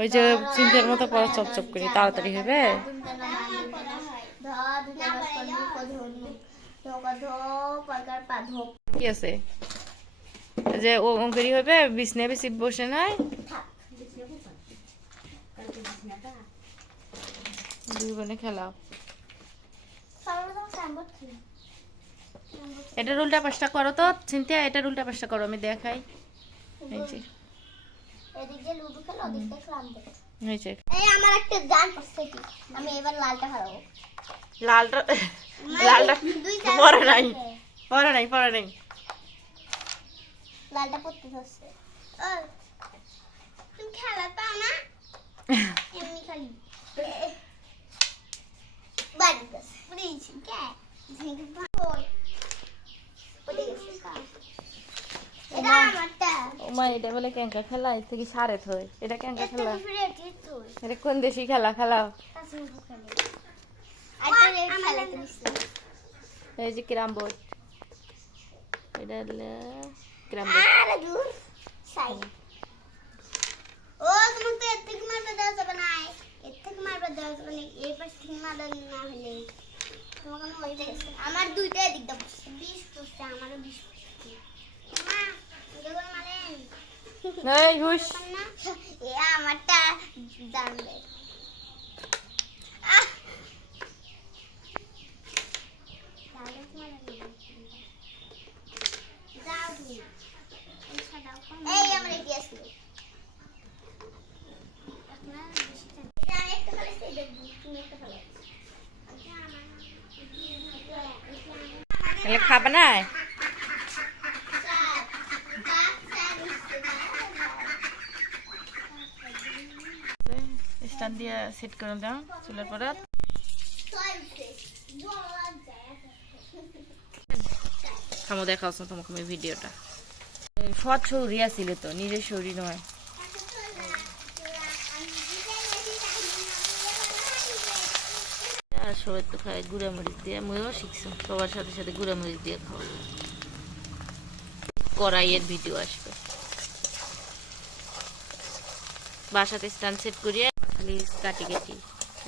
ওই যে চিন্তার মতো পড়া চপচপ করে তাড়াতাড়ি হবে। কি আছে যে ও অঙ্কেরই হবে, বিছনে বেশি বসে নাই দুই বোনে খেলাও। এটার উল্টা পাশটা করো তো চিন্তা, এটার উল্টা পাশটা করো, আমি দেখাই। আমি এবার লালটা হারাবো। লালটা লালটা পরে নাই পরে নাই পরে নাই লালটা পড়তে হচ্ছে। তুমি খেলা পাও না এমনি খালি বাড়ি গেছে পুরিছি কে ঝেঁকে ভাই পড়ে গেছে কা এটা আমারটা। ওমা এটা বলে ক্যাঙ্কা খেলা, এর থেকে সারে থই। এটা ক্যাঙ্কা খেলা, এটা কোন দেশি খেলা খেলাও। এই যে ক্যারাম বোর্ড, এটা হলো ক্যারাম বোর্ড। আরে দূর সাই ও তুমি তো এর থেকে মারবে দাও যাবে না, এর থেকে মারবে দাও যাবে না, এই পাশ থেকে মারবে না হলে তোমাকে আমি ওই দেখছি আমার দুইটা এদিক দাও 20 পড়ছে, আমারও 20 পড়ছে। মা যখন মারেন এই হুশ এ আমারটা জানবে। এই আমার এগিয়ে আসলে খাবে না। স্ট্যান্ড দিয়ে সেট করে দাও চুলের পরে। থামো দেখাও তোমাকে আমি ভিডিওটা। সৎ শরীর আছিল তো, নিজের শরীর নয়। সবাই তো খায় গুঁড়া মরিচ দিয়ে, আমিও শিখছি সবার সাথে সাথে গুঁড়া মরিচ দিয়ে খাওয়া। কড়াইয়ের ভিডিও আসবে, বাসাতে স্ট্যান্ড সেট করিয়ে খালি কাটি কাটি,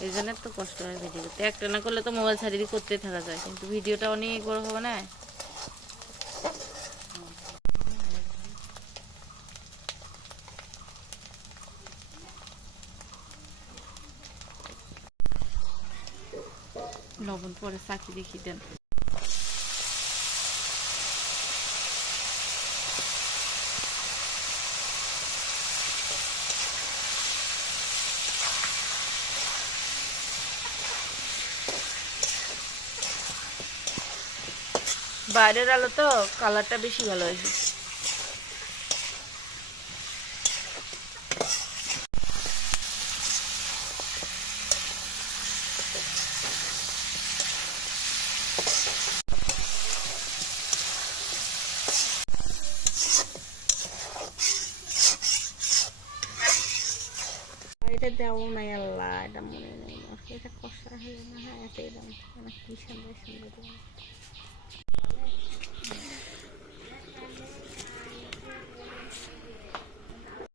এই জন্য তো কষ্ট হয় ভিডিও করতে। একটা না করলে তো মোবাইল ছাড়িয়ে করতে থাকা যায়, কিন্তু ভিডিওটা অনেক বড় হবে না। লবণ পরে চাকি দেখি দেন। বাইরের আলো তো কালারটা বেশি ভালো হয়েছে। এটা দেও নাই আল্লাহ, এটা মনে নেই, এটা কষা হয়ে না। হ্যাঁ এটা কি সুন্দর সুন্দর।